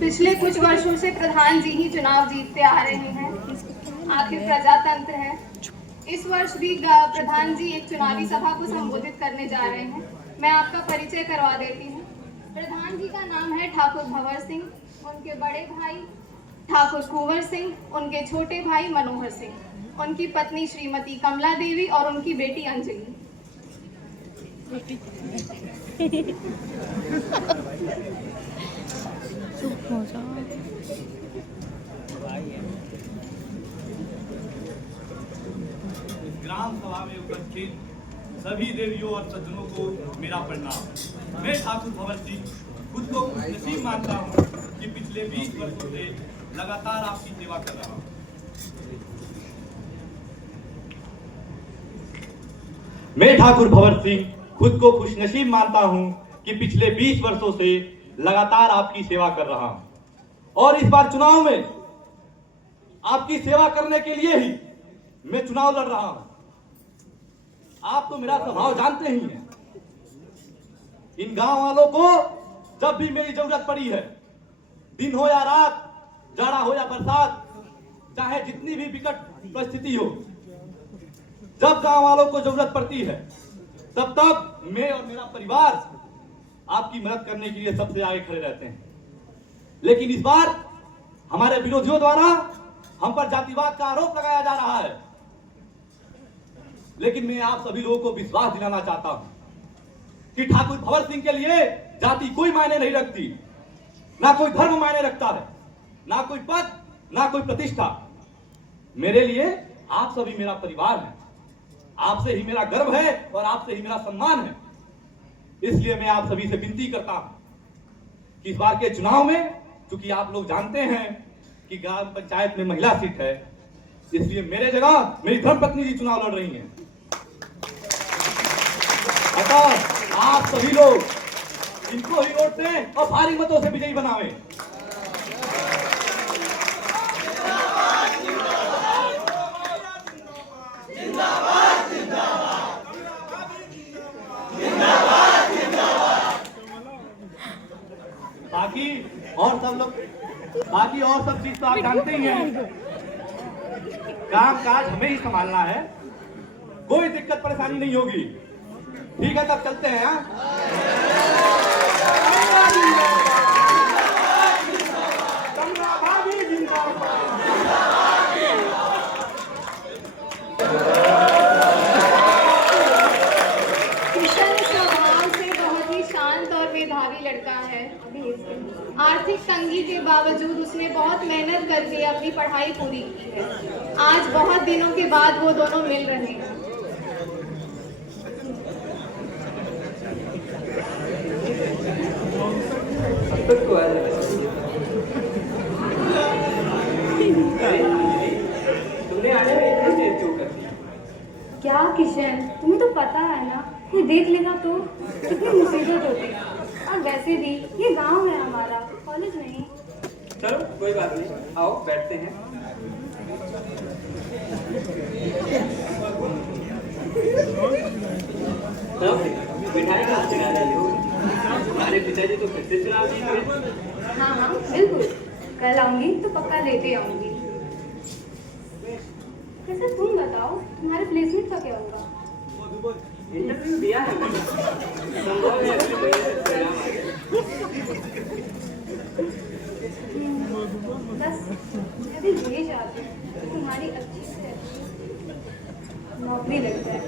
पिछले कुछ वर्षों से प्रधान जी ही चुनाव जीतते आ रहे हैं। आखिर प्रजातंत्र है। इस वर्ष भी प्रधान जी एक चुनावी सभा को संबोधित करने जा रहे हैं। मैं आपका परिचय करवा देती हूँ। प्रधान जी का नाम है ठाकुर भंवर सिंह, उनके बड़े भाई ठाकुर कुंवर सिंह, उनके छोटे भाई मनोहर सिंह, उनकी पत्नी श्रीमती कमला देवी और उनकी बेटी अंजलि। ग्राम सभा में उपस्थित सभी देवियों और सज्जनों को मेरा प्रणाम। मैं ठाकुर भंवर सिंह खुद को खुशनसीब मानता हूँ कि पिछले 20 वर्षों से लगातार आपकी सेवा कर रहा हूँ। मैं ठाकुर भंवर सिंह खुद को खुशनसीब मानता हूँ कि पिछले 20 वर्षों से लगातार आपकी सेवा कर रहा हूँ और इस बार चुनाव में आपकी सेवा करने के लिए ही मैं चुनाव लड़ रहा हूँ। आप तो मेरा स्वभाव जानते ही हैं। इन गांव वालों को जब भी मेरी जरूरत पड़ी है, दिन हो या रात, जाड़ा हो या बरसात, चाहे जितनी भी विकट परिस्थिति हो, जब गांव वालों को जरूरत पड़ती है तब मैं और मेरा परिवार आपकी मदद करने के लिए सबसे आगे खड़े रहते हैं। लेकिन इस बार हमारे विरोधियों द्वारा हम पर जातिवाद का आरोप लगाया जा रहा है। लेकिन मैं आप सभी लोगों को विश्वास दिलाना चाहता हूं कि ठाकुर भंवर सिंह के लिए जाति कोई मायने नहीं रखती, ना कोई धर्म मायने रखता है, ना कोई पद, ना कोई प्रतिष्ठा। मेरे लिए आप सभी मेरा परिवार है, आपसे ही मेरा गर्व है और आपसे ही मेरा सम्मान है। इसलिए मैं आप सभी से विनती करता हूं कि इस बार के चुनाव में, क्योंकि आप लोग जानते हैं कि ग्राम पंचायत में महिला सीट है, इसलिए मेरे जगह मेरी धर्मपत्नी जी चुनाव लड़ रही हैं। अतः आप सभी लोग इनको ही वोट दें और भारी मतों से विजयी बनावें। बाकी और सब चीज तो आप जानते ही हैं। काम काज हमें ही संभालना है, कोई दिक्कत परेशानी नहीं होगी। ठीक है, तब चलते हैं। किशन स्वभाव से बहुत ही शांत और मेधावी लड़का है। आर्थिक तंगी के बावजूद उसने बहुत मेहनत करके अपनी पढ़ाई पूरी की है। आज बहुत दिनों के बाद वो दोनों मिल रहे हैं। तुमने आने में इतनी देर क्यों कर दी? क्या किशन, तुम्हें तो पता है ना, कोई देख लेगा तो कितनी मुसीबत होती। और वैसे भी ये गांव है हमारा, कॉलेज नहीं। चलो कोई बात नहीं, आओ बैठते हैं। मिठाई कहाँ से ला रही हो? हमारे पिताजी तो फिर से चुनाव जीत गए। हाँ हाँ बिल्कुल, कल आऊंगी तो पक्का लेते आऊंगी। वैसे तुम बताओ, तुम्हारे प्लेसमेंट का क्या होगा? इंटरव्यू दिया है मैंने, संभव है अगले महीने से परिणाम आ जाए। बस यदि ये चाहते हैं तुम्हारी अच्छी से अच्छी नौकरी लग जाए,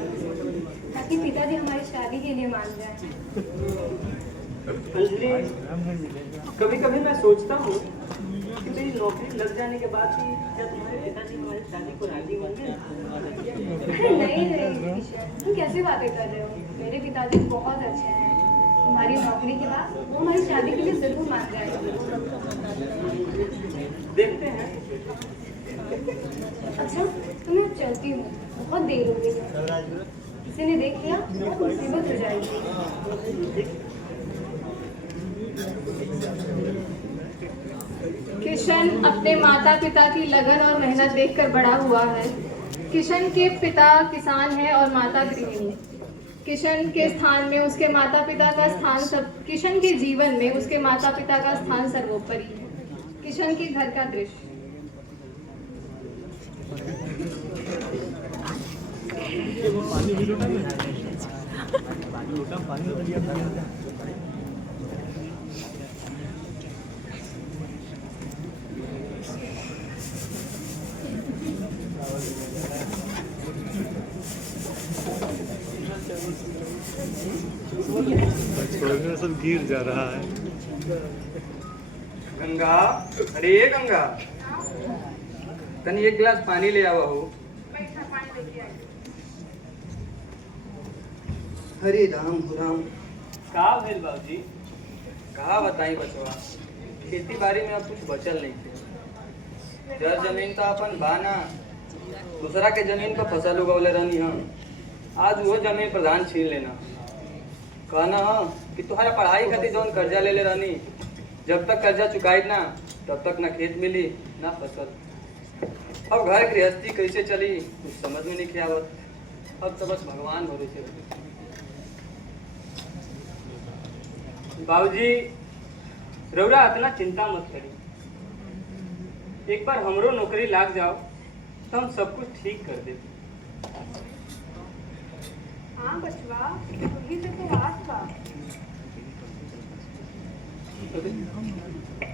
ताकि पिताजी हमारी शादी के लिए मान जाए। अंजलि, कभी कभी मैं सोचता हूँ कि मेरी नौकरी लग जाने के बाद भी क्या तुम्हारे पिताजी हमारी शादी को राजी होंगे? नहीं नहीं किशन, तुम कैसे बातें कर रहे हो? मेरे पिताजी बहुत अच्छे हैं। तुम्हारी नौकरी के बाद वो हमारी शादी के लिए जरूर मान जाएंगे। देखते हैं। अच्छा, तो मैं चलती हूँ, बहुत देर हो गई है। किसी ने देख लिया तो मुसीबत हो जाएगी। किशन अपने माता पिता की लगन और मेहनत देखकर बड़ा हुआ है। किशन के पिता किसान हैं और माता गृहिणी। किशन के स्थान में उसके माता पिता का स्थान किशन के जीवन में उसके माता पिता का स्थान सर्वोपरि है। किशन के घर का दृश्य। सब गिर जा रहा है। गंगा, अरे ये गंगा, कनी एक गिलास पानी ले आवा हो। हरे राम हो राम। का भेल बाबूजी? कहा बताई बचवा, खेती बाड़ी में अब कुछ बचल नहीं थे। जर जमीन तो अपन बाना, दूसरा के जमीन पर फसल उगवले रहनी हम। आज वो जमीन प्रधान छीन लेना। कहना कि तुम्हारा पढ़ाई खातिर जौन कर्जा ले ले रहनी, जब तक कर्जा चुकाई ना तब तक ना खेत मिली ना फसल। अब घर गृहस्थी कैसे चली कुछ समझ में नहीं आवत। अब तो बस भगवान भरोसे। बाबूजी, रउरा इतना चिंता मत करी। एक बार हमरो नौकरी लाग जाओ तो हम सब कुछ ठीक कर दे। हाँ बचवा, तुही से तो आस बा।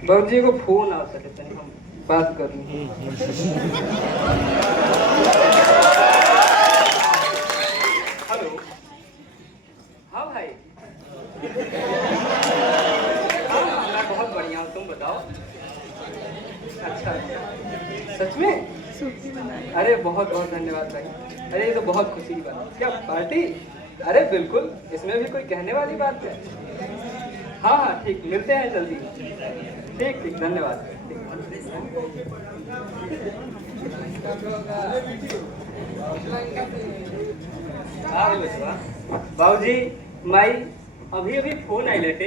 बाबूजी को फोन आ सकते हैं, हम बात कर लूं। हेलो, हाँ भाई। हाँ, मैं बहुत बढ़िया हूँ, तुम बताओ। अच्छा, सच में? अरे बहुत बहुत धन्यवाद भाई। अरे ये तो बहुत खुशी की बात। क्या पार्टी? अरे बिल्कुल, इसमें भी कोई कहने वाली बात है। हाँ हाँ ठीक, मिलते हैं जल्दी। ठीक ठीक, धन्यवाद। बाबूजी, माई अभी अभी फोन आई लेते,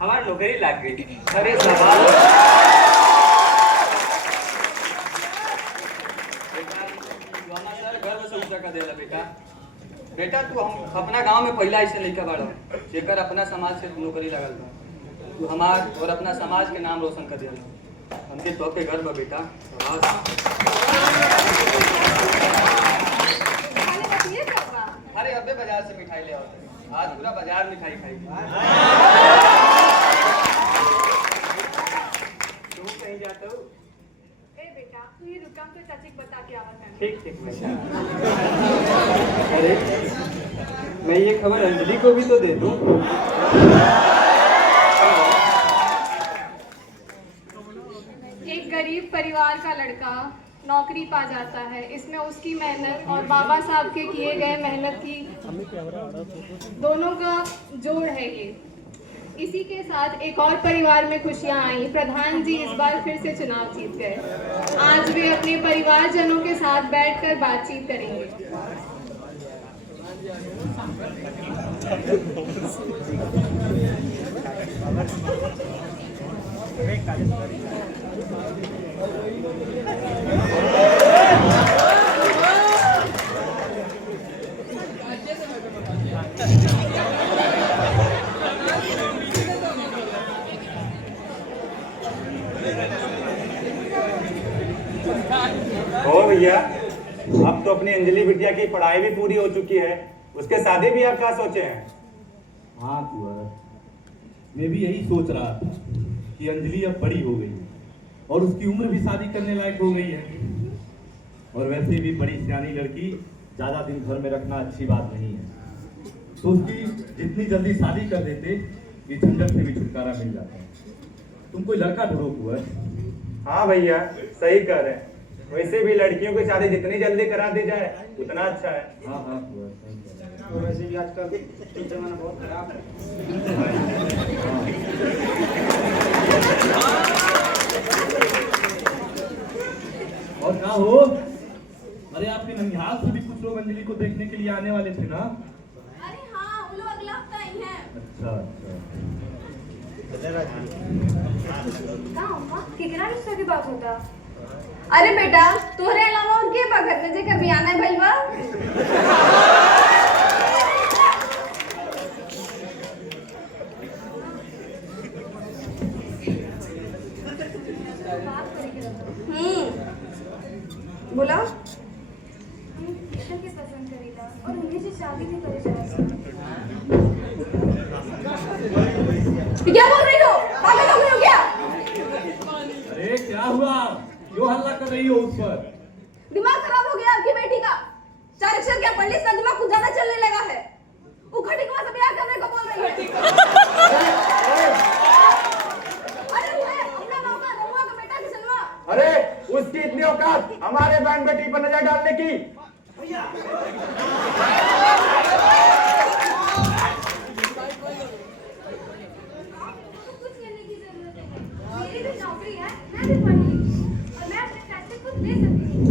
हमारी नौकरी लग गई। अरे सवाल गर्व से ऊंचा कर देला बेटा। बेटा तू हम अपना गांव में पहला ऐसे लड़का बाड़ा जेकर अपना समाज से नौकरी लगल बा। तू हमार और अपना समाज के नाम रोशन कर देला। हमके तो के घर बा बेटा। अरे अबे बाजार से मिठाई ले आओ। आज पूरा बाजार मिठाई खाई। तू कहीं जाता हो? ए बेटा, तू ये रुकम तो चाची को बता के आवत है। ठीक ठीक बेटा। अरे मैं ये खबर अंजलि को भी तो दे दूं। एक गरीब परिवार का लड़का नौकरी पा जाता है। इसमें उसकी मेहनत और बाबा साहब के किए गए मेहनत की दोनों का जोड़ है ये। इसी के साथ एक और परिवार में खुशियां आई। प्रधान जी इस बार फिर से चुनाव जीत गए। आज वे अपने परिवारजनों के साथ बैठकर बातचीत करेंगे। ओ भैया, अब तो अपनी अंजलि बिटिया की पढ़ाई भी पूरी हो चुकी है, उसके शादी भी आप क्या सोचे हैं? हाँ कुंवर, मैं भी यही सोच रहा था कि अंजलि अब बड़ी हो गई और उसकी उम्र भी शादी करने लायक हो गई है। और वैसे भी बड़ी सियानी लड़की ज्यादा दिन घर में रखना अच्छी बात नहीं है, तो उसकी जितनी जल्दी शादी कर देते ये झंझट से भी छुटकारा मिल जाता है। तुम कोई लड़का ढूंढो कुंवर। हाँ भैया, सही कह रहे हैं। वैसे भी लड़कियों की शादी जितनी जल्दी करा दी जाए उतना अच्छा है। हाँ हाँ कुंवर, सही कह रहे हो। वैसे भी आजकल जमाना बहुत खराब है। और कहाँ हो? अरे आपके ननिहाल से भी कुछ लोग अंजलि को देखने के लिए आने वाले थे ना? अरे हाँ, वो लोग अगला हफ्ता ही हैं। अच्छा केकरा रिश्ता की बात होता? अरे बेटा, तोहरे अलावा और के बा घर में जेकर बियाह नहीं भइल बा? बोला किशन के पसंद करेगा और उन्हीं से शादी भी करे जाएगा। क्या बोल रही हो? पागल हो गई हो क्या? अरे क्या हुआ, क्यों हल्ला कर रही हो उस पर? दिमाग खराब हो गया आपकी बेटी का। 4 अक्षर क्या पढ़ ली, इसका दिमाग कुछ ज्यादा चलने लगा है। उखड़-टिकवा से ब्याह करने को बोल रही है। अरे वो है अपना नौकर रमुआ का बेटा किशनवा। अरे उसकी इतनी औकात हमारे बहन बेटी पर नजर डालने की। कुछ करने की जरूरत नहीं है। मेरी भी नौकरी है, मैं भी पढ़ी लिखी हूँ और मैं अपने फैसले खुद ले सकती हूँ।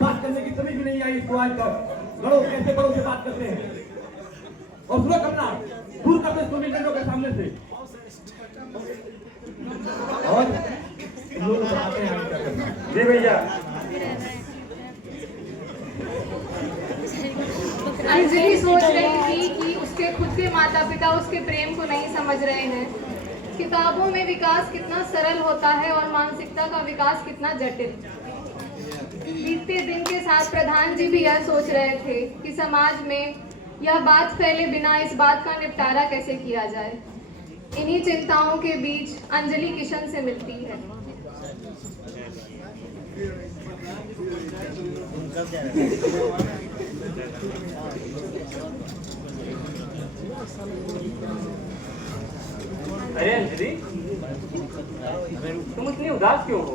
बात करने की समझ भी नहीं आई इसको आज तक। बड़ों कैसे बड़ों से बात करते हैं। और सुनो करना, दूर कर दे सुमिंदरों के सामने से। और इन लोगों को आते हैं आगे क्या करना। जी भैया। अंजलि सोच रही थी कि उसके खुद के माता पिता उसके प्रेम को नहीं समझ रहे हैं। किताबों में विकास कितना सरल होता है और मानसिकता का विकास कितना जटिल। बीतते दिन के साथ प्रधान जी भी यह सोच रहे थे कि समाज में यह बात फैले बिना इस बात का निपटारा कैसे किया जाए। इन्हीं चिंताओं के बीच अंजलि किशन से मिलती है। अरे अंजलि, तुम इतनी उदास क्यों हो?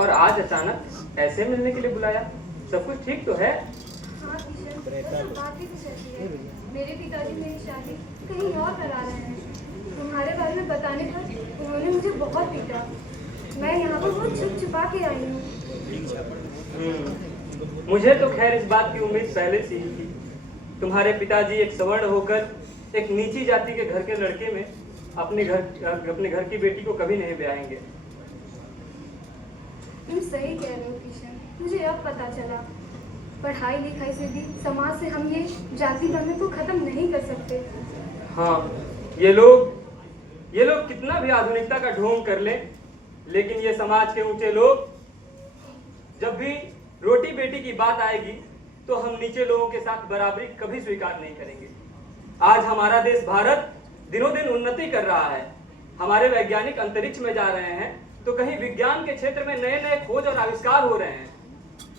और आज अचानक ऐसे मिलने के लिए बुलाया? सब कुछ ठीक तो है? हाँ किशन, बस बात ही तो चलती है। मेरे पिताजी मेरी शादी कहीं और करा रहे हैं। तुम्हारे बारे में बताने पर उन्होंने मुझे बहुत पीटा। मैं यहाँ पर बहुत छुप छुपा के आई हूँ। मुझे तो खैर इस बात की उम्मीद पहले से ही थी। तुम्हारे पिताजी एक सवर्ण होकर एक नीची जाति के घर के लड़के में अपने घर की बेटी को कभी नहीं ब्याहेंगे। तुम सही कह रहे हो किशन, मुझे अब पता चला। पढ़ाई लिखाई से भी समाज से हम ये जाति बंधन को खत्म नहीं कर सकते। हाँ, ये लोग कितना भी आधुनिकता का ढोंग कर लें, लेकिन ये समाज के ऊंचे लोग जब भी रोटी बेटी की बात आएगी तो हम नीचे लोगों के साथ बराबरी कभी स्वीकार नहीं करेंगे। आज हमारा देश भारत दिनों दिन उन्नति कर रहा है। हमारे वैज्ञानिक अंतरिक्ष में जा रहे हैं, तो कहीं विज्ञान के क्षेत्र में नए नए खोज और आविष्कार हो रहे हैं।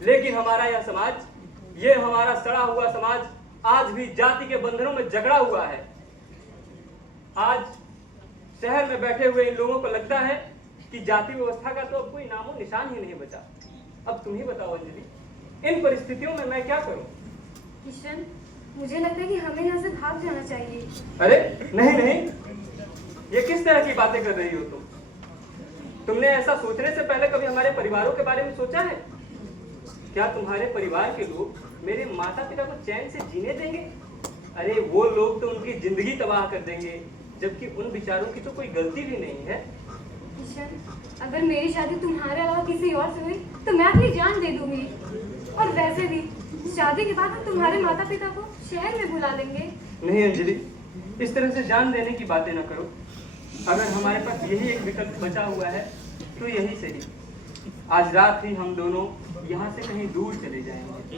लेकिन हमारा यह समाज, ये हमारा सड़ा हुआ समाज आज भी जाति के बंधनों में जकड़ा हुआ है। आज शहर में बैठे हुए इन लोगों को लगता है कि जाति व्यवस्था का तो अब कोई नामो निशान ही नहीं बचा। अब तुम ही बताओ अंजलि, इन परिस्थितियों में मैं क्या करूं? किशन, मुझे लगता है कि हमें यहाँ से भाग जाना चाहिए। अरे नहीं, ये किस तरह की बातें कर रही हो तुम? तुमने ऐसा सोचने से पहले कभी हमारे परिवारों के बारे में सोचा है? क्या तुम्हारे परिवार के लोग मेरे माता पिता को चैन से जीने देंगे? अरे वो लोग तो उनकी जिंदगी तबाह कर देंगे, जबकि उन बेचारों की तो कोई गलती भी नहीं है। किशन, अगर मेरी शादी तुम्हारे अलावा किसी और से हुई तो मैं अपनी जान दे दूंगी। और वैसे भी शादी के बाद हम तुम्हारे माता पिता को शहर में बुला लेंगे। नहीं अंजलि, इस तरह से जान देने की बातें ना करो। अगर हमारे पास यही एक विकल्प बचा हुआ है तो यही सही। आज रात ही हम दोनों यहाँ से कहीं दूर चले जाएंगे।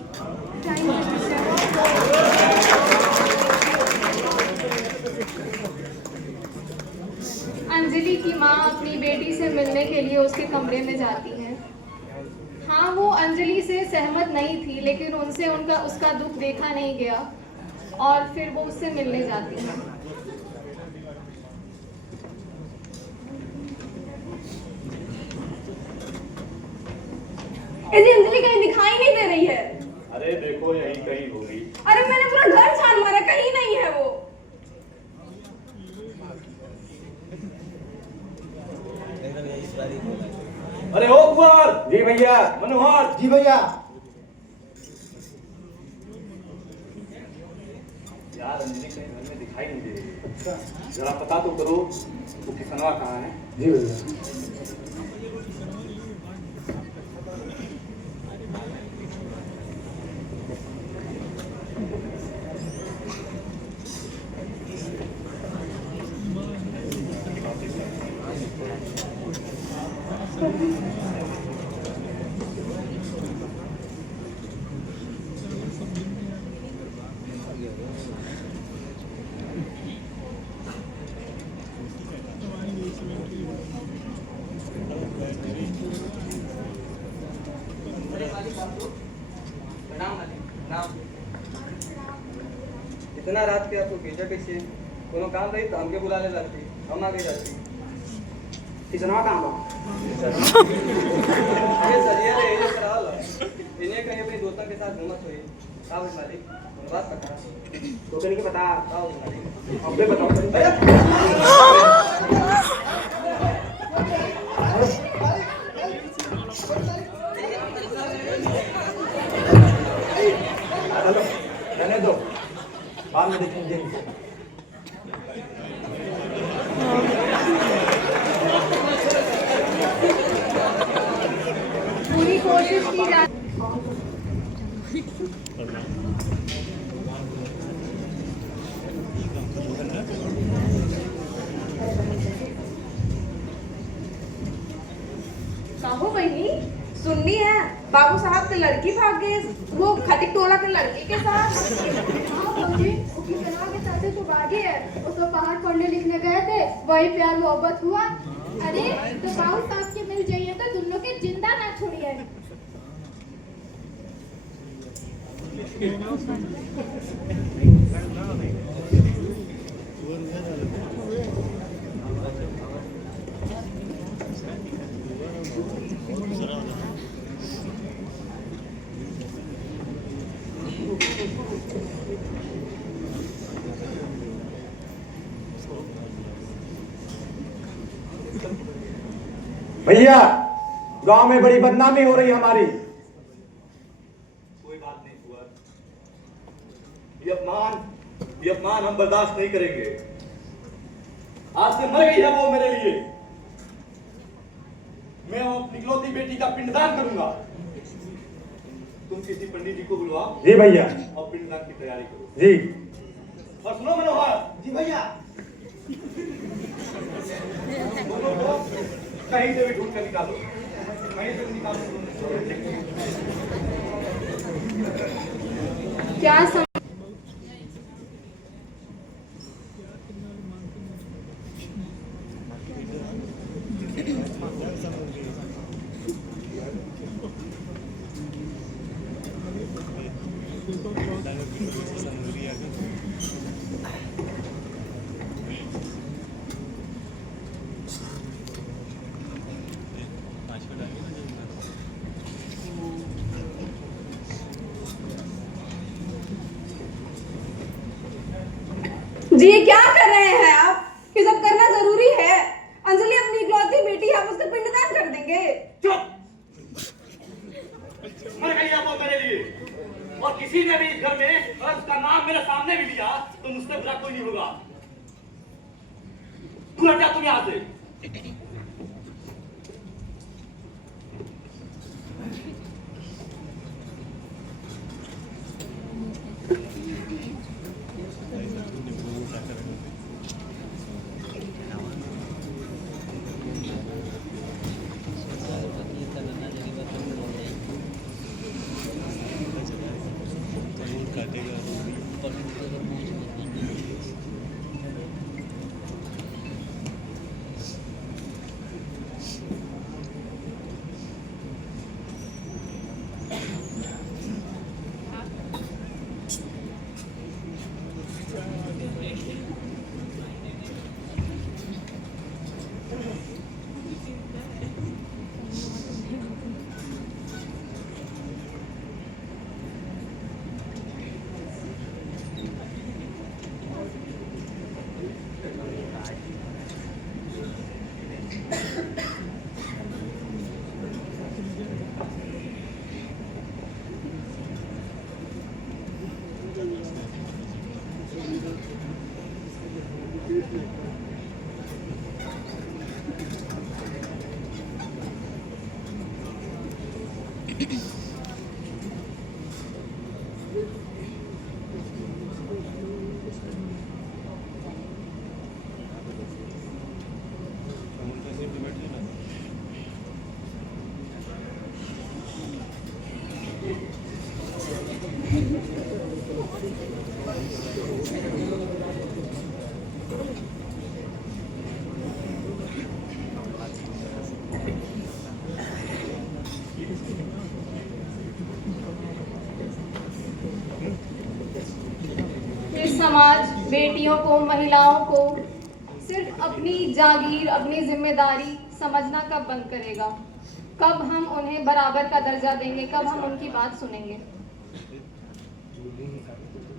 अंजलि की माँ अपनी बेटी से मिलने के लिए उसके कमरे में जाती है। हाँ, वो अंजलि से सहमत नहीं थी, लेकिन उनसे उसका दुख देखा नहीं गया और फिर वो उससे मिलने जाती है। अंजलि कहीं दिखाई नहीं दे रही है। अरे देखो यहीं कहीं होगी। अरे मैंने पूरा घर छान मारा, कहीं नहीं है वो। अरे ओ कुंवर! जी भैया। मनोहर! जी भैया। यार अंजलि कहीं घर में दिखाई नहीं दे रही। अच्छा, जरा पता तो करो वो किसनवा कहाँ है। जी भैया। इतना रात के आपको पीछे पीछे कोनो काम रही तो हमके बुला ले जाती, हम आगे जाती। किसना काम बा? ये सजिया रे ये कराल इन्हें कहीं अपने दोस्तों के साथ घूमत हुई। का भाई मालिक बात पता तो कहीं के बता बताओ मालिक। अब बताओ। चलो रहने दो, बाद में देखेंगे इनको। पूरी कोशिश की जा साहू बहनी सुननी है बाबू साहब के लड़की भाग गए वो खटिक टोला के लड़के के साथ। हाँ बाबूजी, उसकी चुनाव के साथ तो भागी है। उसको बाहर पढ़ने लिखने गए थे, वही प्यार मोहब्बत हुआ। अरे तो बाबू साहब के मिल जाइए तो तुम लोग के जिंदा ना छोड़िए। भैया गांव में बड़ी बदनामी हो रही है हमारी। कोई बात नहीं कुंवर, ये अपमान हम बर्दाश्त नहीं करेंगे। आज से मर गई है वो मेरे लिए। मैं अपनी इकलौती बेटी का पिंडदान करूंगा। तुम किसी पंडित जी को बुलवाओ जी भैया। और पिंडदान की तैयारी करो। जी और सुनो मनोहर, जी भैया। दोनों को कहीं से भी ढूंढ कर निकालो, कहीं से भी निकालो। क्या सम... जी ये क्या कर रहे हैं आप? ये सब करना जरूरी है। अंजलि अपनी इकलौती बेटी है, आप उसका पिंडदान कर देंगे। चुप! मर गई है वो मेरे लिए। और किसी ने भी इस घर में अगर उसका नाम मेरे सामने भी लिया तो मुझसे बुरा कोई नहीं होगा। तू हट जा, तुम यहाँ से। समाज बेटियों को, महिलाओं को सिर्फ अपनी जागीर, अपनी जिम्मेदारी समझना कब बंद करेगा? कब हम उन्हें बराबर का दर्जा देंगे? कब हम उनकी बात सुनेंगे?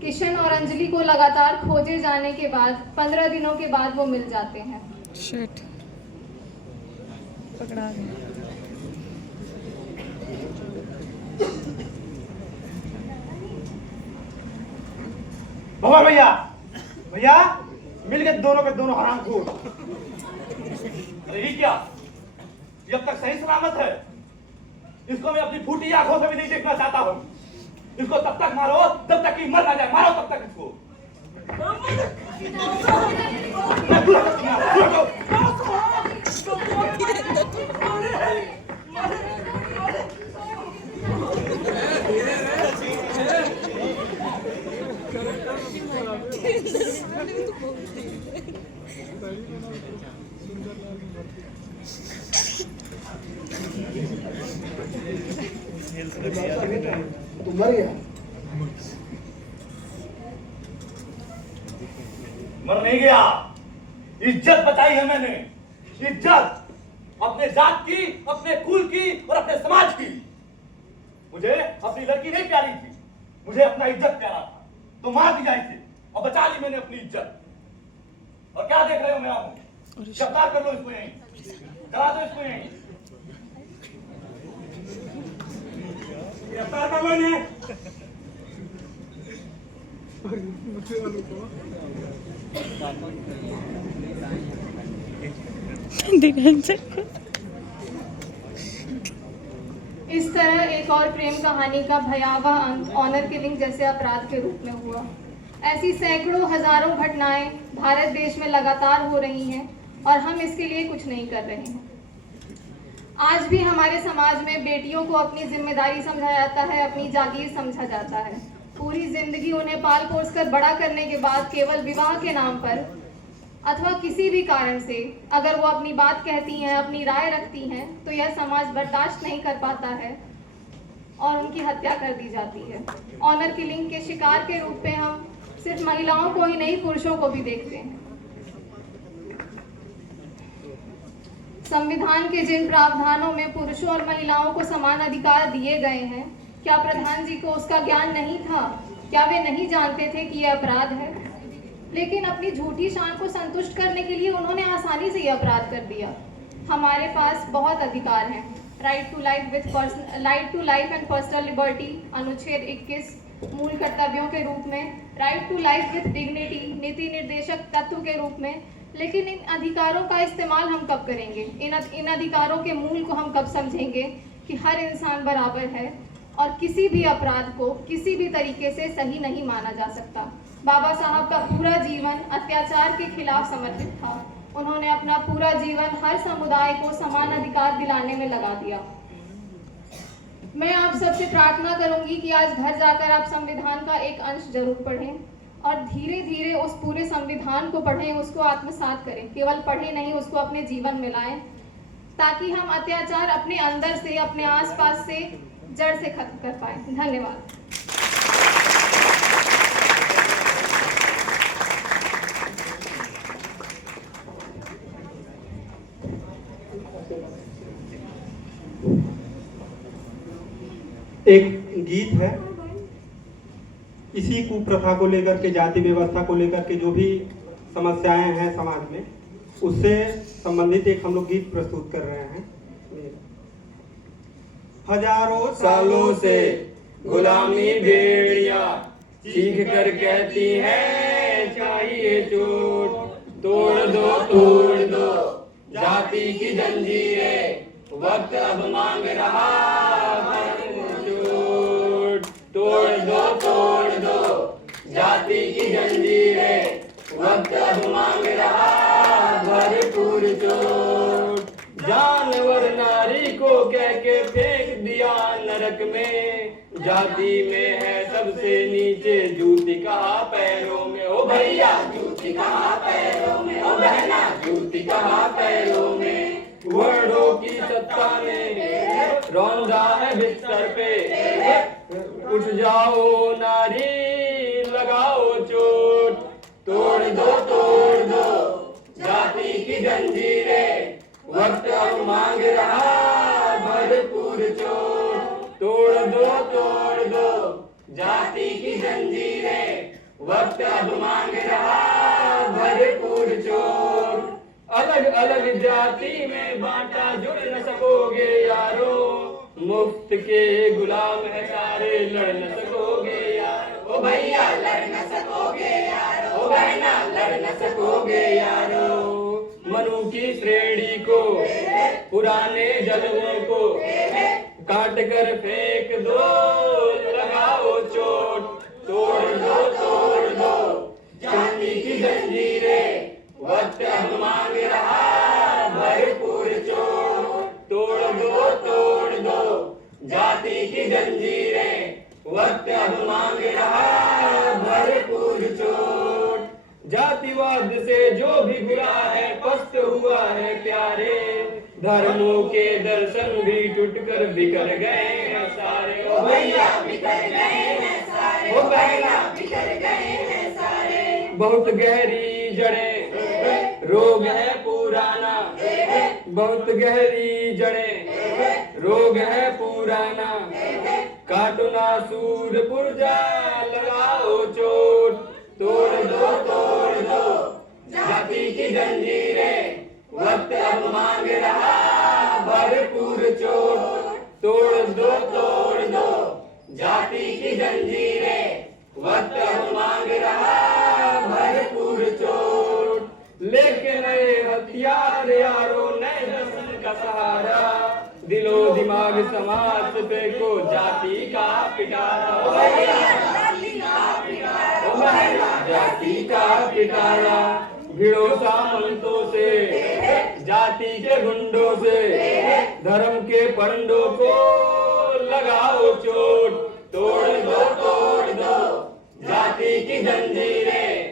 किशन और अंजलि को लगातार खोजे जाने के बाद 15 दिनों के बाद वो मिल जाते हैं। शिट, पकड़ा गया। बाबा भैया भैया मिल गए दोनों के दोनों हरामखोर। अरे ये क्या? जब तक सही सलामत है इसको मैं अपनी फूटी आंखों से भी नहीं देखना चाहता हूँ। इसको तब तक मारो जब तक कि मर ना जाए। मारो तब तक इसको। तुम मर गया? मर नहीं गया, इज्जत बचाई है मैंने। इज्जत अपने जात की, अपने कुल की और अपने समाज की। मुझे अपनी लड़की नहीं प्यारी थी, मुझे अपना इज्जत प्यारा था, तो मार दिया इसे और बचा ली मैंने अपनी इज्जत। और क्या देख रहे हो मेरा मुंह? गिरफ्तार कर लो इसको यहीं, करा दो इसको यहीं। गिरफ्तार कर लो इन्हें। इस तरह एक और प्रेम कहानी का भयावह अंत ऑनर किलिंग जैसे अपराध के रूप में हुआ। ऐसी सैकड़ों हजारों घटनाएं भारत देश में लगातार हो रही हैं और हम इसके लिए कुछ नहीं कर रहे हैं। आज भी हमारे समाज में बेटियों को अपनी जिम्मेदारी समझा जाता है, अपनी जागीर समझा जाता है। पूरी जिंदगी उन्हें पाल पोस कर बड़ा करने के बाद केवल विवाह के नाम पर अथवा किसी भी कारण से अगर वो अपनी बात कहती हैं, अपनी राय रखती हैं, तो यह समाज बर्दाश्त नहीं कर पाता है और उनकी हत्या कर दी जाती है। ऑनर किलिंग के शिकार के रूप में हम सिर्फ महिलाओं को ही नहीं, पुरुषों को भी देखते हैं। संविधान के जिन प्रावधानों में पुरुषों और महिलाओं को समान अधिकार दिए गए हैं, क्या प्रधान जी को उसका ज्ञान नहीं था? क्या वे नहीं जानते थे कि यह अपराध है? लेकिन अपनी झूठी शान को संतुष्ट करने के लिए उन्होंने आसानी से यह अपराध कर दिया। हमारे पास बहुत अधिकार हैं। Right to life and personal liberty अनुच्छेद 21 मूल कर्तव्यों के रूप में, right to life with dignity नीति निर्देशक तत्व के रूप में। लेकिन इन अधिकारों का इस्तेमाल हम कब करेंगे? इन अधिकारों के मूल को हम कब समझेंगे कि हर इंसान बराबर है और किसी भी अपराध को किसी भी तरीके से सही नहीं माना जा सकता। बाबा साहब का पूरा जीवन अत्याचार के खिलाफ समर्पित था। उन्होंने अपना पूरा जीवन हर समुदाय को समान अधिकार दिलाने में लगा दिया। मैं आप सबसे प्रार्थना करूंगी कि आज घर जाकर आप संविधान का एक अंश जरूर पढ़ें और धीरे धीरे उस पूरे संविधान को पढ़ें, उसको आत्मसात करें। केवल पढ़ें नहीं, उसको अपने जीवन में लाएं, ताकि हम अत्याचार अपने अंदर से, अपने आसपास से जड़ से खत्म कर पाएं। धन्यवाद। एक गीत है, इसी कुप्रथा को लेकर के, जाति व्यवस्था को लेकर के जो भी समस्याएं हैं समाज में, उससे संबंधित एक हम लोग गीत प्रस्तुत कर रहे हैं। हजारों सालों से गुलामी भेड़िया चीख कर कहती है चाहिए चोट, तोड़ दो जाति की जंजीरें, वक्त अब मांग रहा चोट। तोड़ दो जाति की जंजीरें, वक्त अब मांग रहा भरपूर चोट। जानवर नारी को कह के फेंक दिया नरक में, जाति में है सबसे नीचे, जूती कहाँ पैरों में, ओ भैया जूती कहाँ पैरों में, ओ बहना जूती कहाँ पैरों में। वर्णों की सत्ता ने रौंदा है बिस्तर पे, उठ जाओ नारी लगाओ चोट। चोट। अलग अलग जाति में बांटा जुड़ न सकोगे यारो, मुफ्त के गुलाम है सारे लड़ न सकोगे यारो। ओ भैया लड़ न सकोगे यारो, ओ बहना लड़ न सकोगे यारो। मनु की श्रेणी को पुराने जलवों को काट कर फेंक दो, लगाओ चोट। तोड़ दो चांदी की जंजीरें, वक्त अब मांग रहा भरपूर चोट। तोड़ दो जाति की जंजीरें, वक्त अब मांग रहा भरपूर चोट। जातिवाद से जो भी बुरा है पस्त हुआ है प्यारे, धर्मों के दर्शन भी टूटकर बिखर गए हैं सारे। ओ भैया बिखर गए हैं सारे, ओ बहना बिखर गए हैं सारे। बहुत गहरी जड़ें रोग है पुराना, बहुत गहरी जड़ें रोग है पुराना। काटो ना सूर पुर्जा, लगाओ चोट। तोड़ दो जाति की जंजीरें, वक्त अब मांग रहा भरपूर चोट। तोड़ दो जाति की जंजीरें, वक्त अब मांग रहा भरपूर चोट। लेके नए हथियार यारो, नए दर्शन का सहारा, दिलो दिमाग समाज पे को जाति का पिटारा। जाति का पिटारा, भिड़ो सामंतों से, जाति के गुंडों से, धर्म के पंडों को लगाओ चोट। तोड़ दो जाति की जंजीरें,